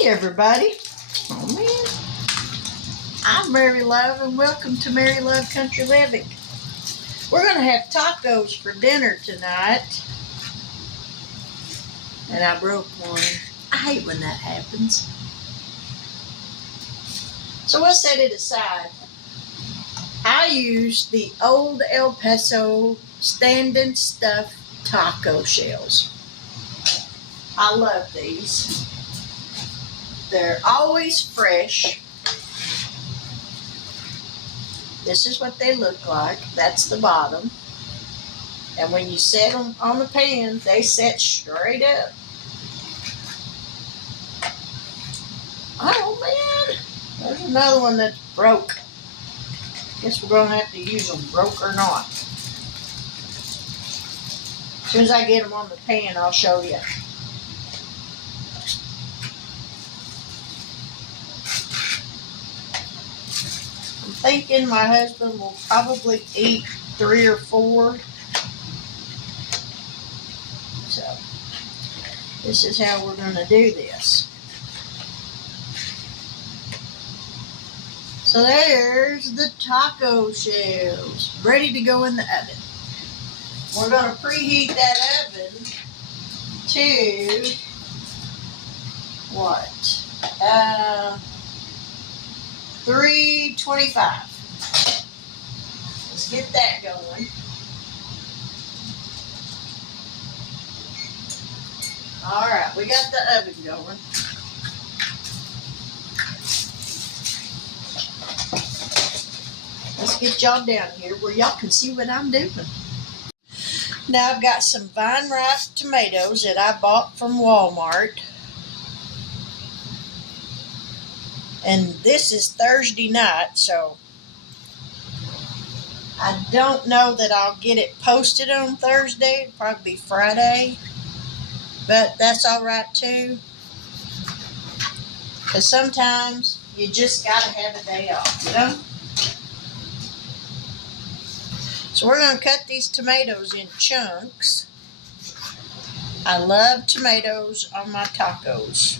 Hey everybody. Oh man. I'm Mary Love and welcome to Mary Love Country Living. We're going to have tacos for dinner tonight. And I broke one. I hate when that happens. So we'll set it aside. I use the old El Paso stand and stuff taco shells. I love these. They're always fresh. This is what they look like. That's the bottom. And when you set them on the pan, they set straight up. Oh man, there's another one that's broke. Guess we're going to have to use them broke or not. As soon as I get them on the pan, I'll show you. I'm thinking my husband will probably eat 3 or 4. So, this is how we're going to do this. So there's the taco shells, ready to go in the oven. We're going to preheat that oven to, 325. Let's get that going. All right, we got the oven going. Let's get y'all down here where y'all can see what I'm doing. Now I've got some vine ripe tomatoes that I bought from Walmart. And this is Thursday night, so I don't know that I'll get it posted on Thursday. It'll probably be Friday. But that's all right too. Because sometimes you just got to have a day off, you know? So we're going to cut these tomatoes in chunks. I love tomatoes on my tacos.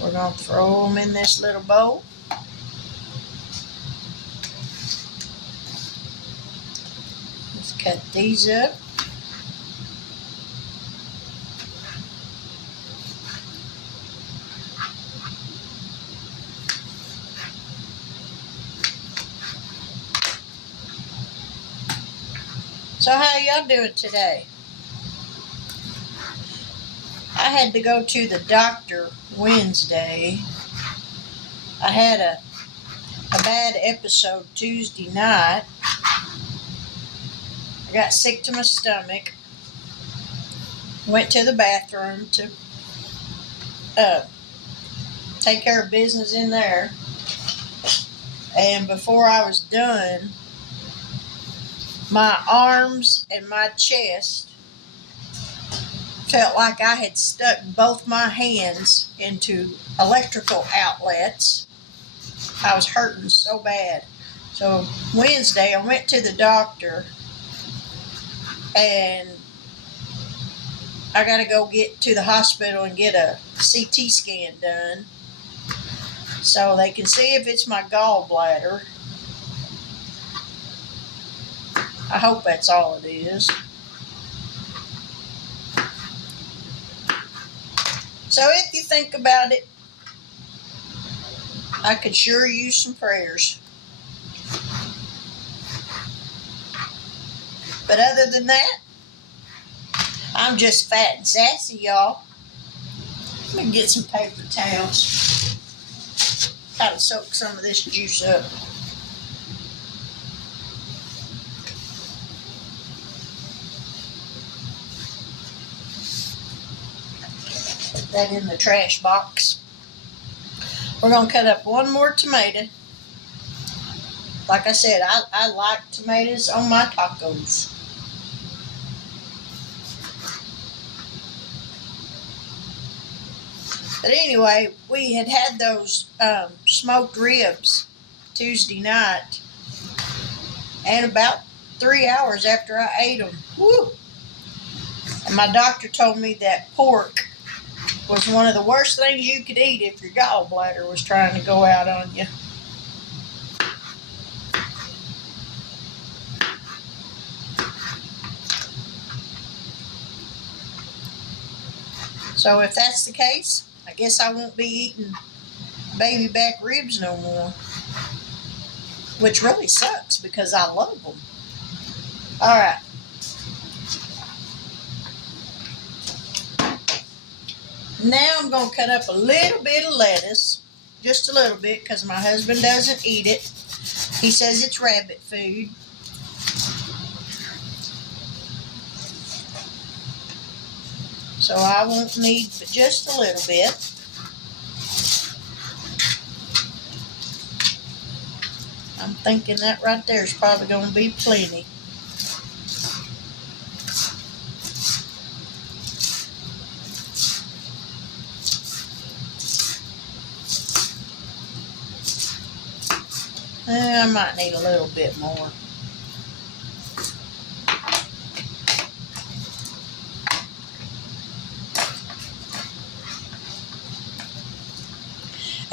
We're going to throw them in this little bowl. Let's cut these up. So how y'all doing today? I had to go to the doctor Wednesday. I had a bad episode Tuesday night. I got sick to my stomach. Went to the bathroom to take care of business in there. And before I was done, my arms and my chest felt like I had stuck both my hands into electrical outlets. I was hurting so bad. So Wednesday I went to the doctor and I got to go get to the hospital and get a CT scan done so they can see if it's my gallbladder. I hope that's all it is. So if you think about it, I could sure use some prayers. But other than that, I'm just fat and sassy, y'all. Let me get some paper towels. Gotta soak some of this juice up. Put that in the trash box. We're going to cut up one more tomato. Like I said, I like tomatoes on my tacos. But anyway, we had those smoked ribs Tuesday night. And about 3 hours after I ate them. Woo! And my doctor told me that pork was one of the worst things you could eat if your gallbladder was trying to go out on you. So if that's the case, I guess I won't be eating baby back ribs no more. Which really sucks because I love them. All right. Now I'm going to cut up a little bit of lettuce. Just a little bit because my husband doesn't eat it. He says it's rabbit food. So I won't need but just a little bit. I'm thinking that right there is probably going to be plenty. I might need a little bit more.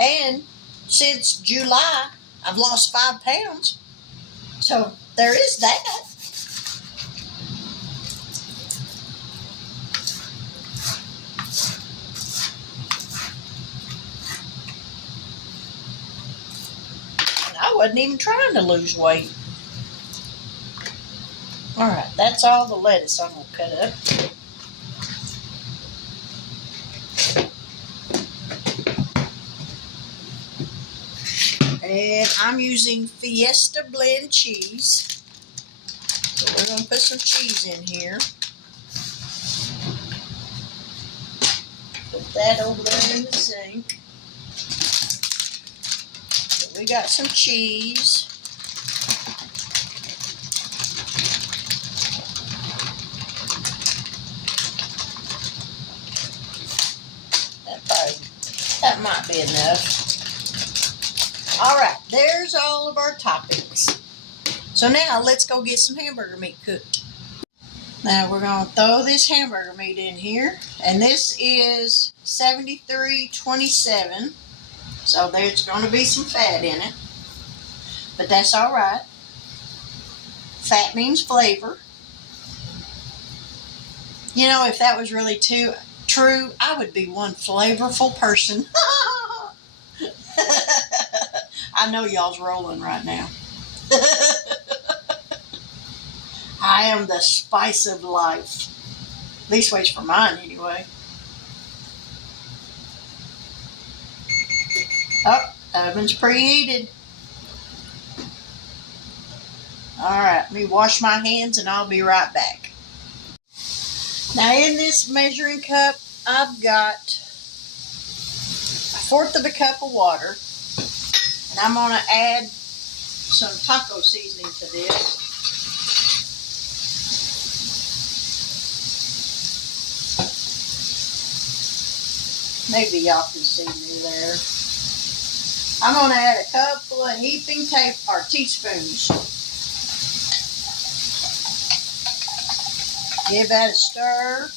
And since July, I've lost 5 pounds. So there is that. And I wasn't even trying to lose weight. All right, that's all the lettuce I'm going to cut up. And I'm using Fiesta blend cheese. So we're going to put some cheese in here. Put that over there in the sink. So we got some cheese. That might be enough. All right, there's all of our toppings. So now let's go get some hamburger meat cooked. Now we're going to throw this hamburger meat in here. And this is 73.27. So there's going to be some fat in it. But that's all right. Fat means flavor. You know, if that was really true, I would be one flavorful person. I know y'all's rolling right now. I am the spice of life. Leastways for mine, anyway. Oh, oven's preheated. All right, let me wash my hands and I'll be right back. Now in this measuring cup, I've got 1/4 of a cup of water. And I'm going to add some taco seasoning to this. Maybe y'all can see me there. I'm going to add a couple of heaping teaspoons. Give that a stir.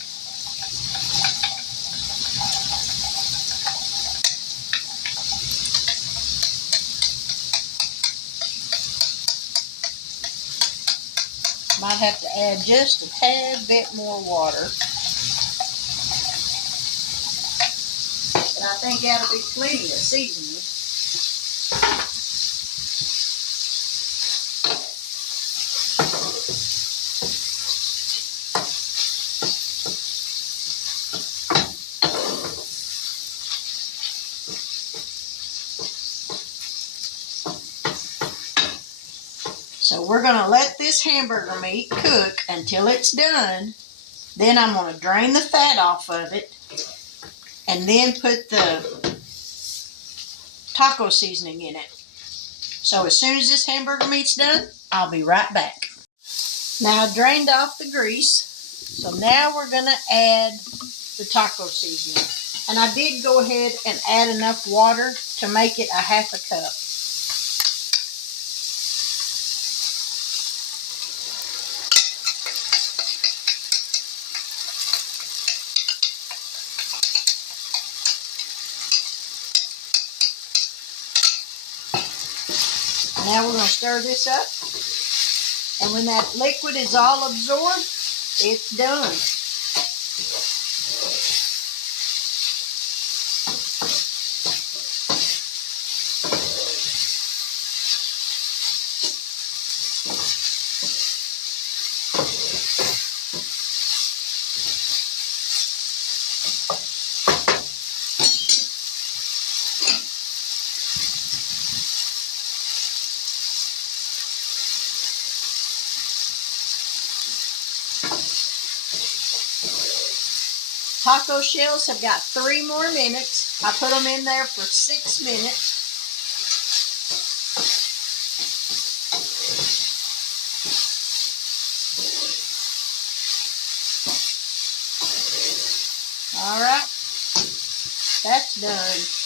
Might have to add just a tad bit more water. But I think that'll be plenty of seasoning. So we're going to let this hamburger meat cook until it's done. Then I'm going to drain the fat off of it and then put the taco seasoning in it. So as soon as this hamburger meat's done, I'll be right back. Now I drained off the grease. So now we're going to add the taco seasoning. And I did go ahead and add enough water to make it a 1/2 cup. Now we're going to stir this up. And when that liquid is all absorbed, it's done. Taco shells have got 3 more minutes. I put them in there for 6 minutes. All right, that's done.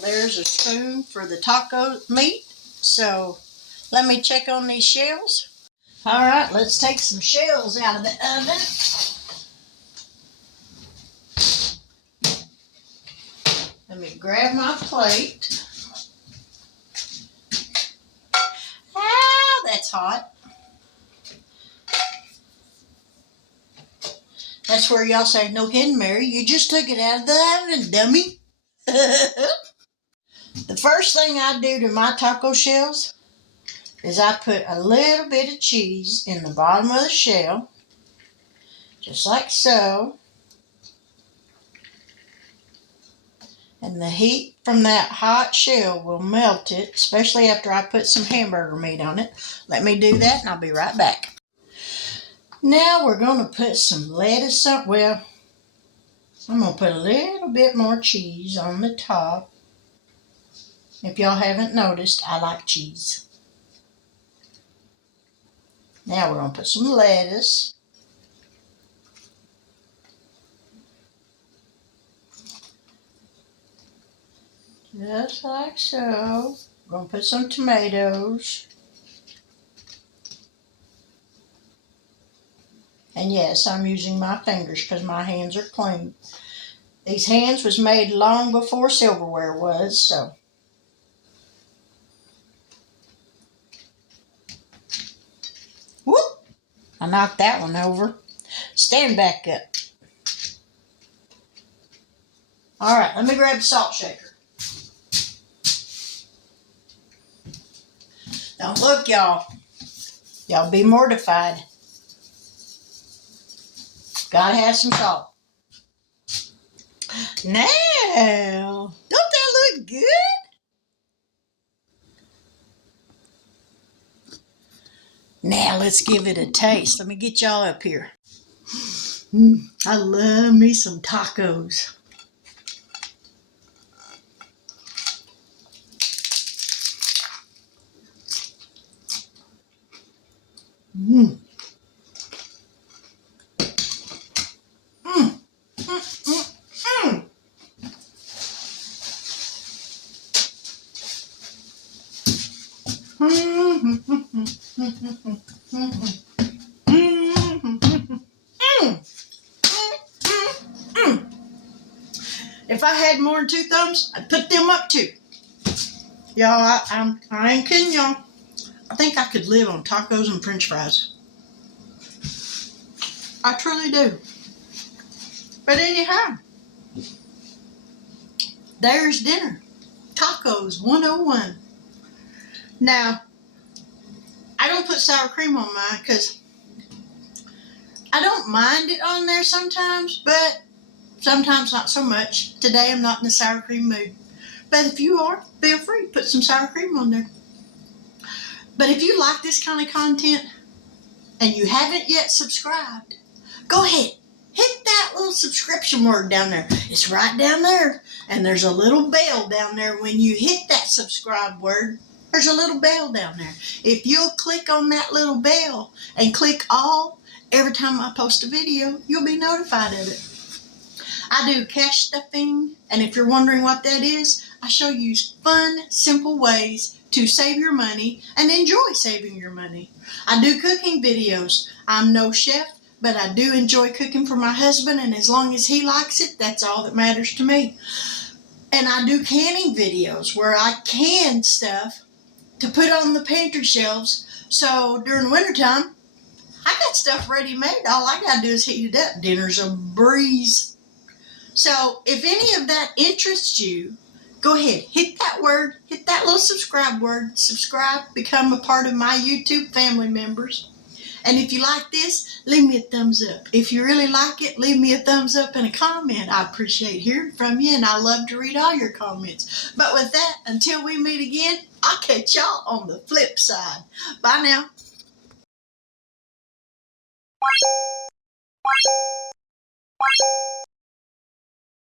There's a spoon for the taco meat. So let me check on these shells. All right, let's take some shells out of the oven. Let me grab my plate. Ah, that's hot. That's where y'all say, no kidding, Mary. You just took it out of the oven, dummy. The first thing I do to my taco shells is I put a little bit of cheese in the bottom of the shell, just like so. And the heat from that hot shell will melt it, especially after I put some hamburger meat on it. Let me do that and I'll be right back. Now we're going to put some lettuce on. Well, I'm going to put a little bit more cheese on the top. If y'all haven't noticed, I like cheese. Now we're going to put some lettuce. Just like so. We're going to put some tomatoes. And yes, I'm using my fingers because my hands are clean. These hands was made long before silverware was, so. Whoop! I knocked that one over. Stand back up. All right, let me grab the salt shaker. Don't look, y'all. Y'all be mortified. Gotta have some salt. Now, don't that look good? Now let's give it a taste. Let me get y'all up here. I love me some tacos. Mm. Mm. Mm. Mm. If I had more than 2 thumbs, I'd put them up too. Y'all, I ain't kidding y'all. I think I could live on tacos and french fries. I truly do. But anyhow, there's dinner. Tacos 101. Now, I don't put sour cream on mine because I don't mind it on there sometimes, but sometimes not so much. Today I'm not in the sour cream mood. But if you are, feel free to put some sour cream on there. But if you like this kind of content and you haven't yet subscribed, go ahead. Hit that little subscription word down there. It's right down there. And there's a little bell down there. When you hit that subscribe word, there's a little bell down there. If you'll click on that little bell and click all, every time I post a video, you'll be notified of it. I do cash stuffing, and if you're wondering what that is, I show you fun, simple ways to save your money and enjoy saving your money. I do cooking videos. I'm no chef, but I do enjoy cooking for my husband, and as long as he likes it, that's all that matters to me. And I do canning videos where I can stuff to put on the pantry shelves. So during the wintertime, I got stuff ready made. All I got to do is heat it up. Dinner's a breeze. So if any of that interests you, go ahead, hit that word, hit that little subscribe word, subscribe, become a part of my YouTube family members. And if you like this, leave me a thumbs up. If you really like it, leave me a thumbs up and a comment. I appreciate hearing from you, and I love to read all your comments. But with that, until we meet again, I'll catch y'all on the flip side. Bye now.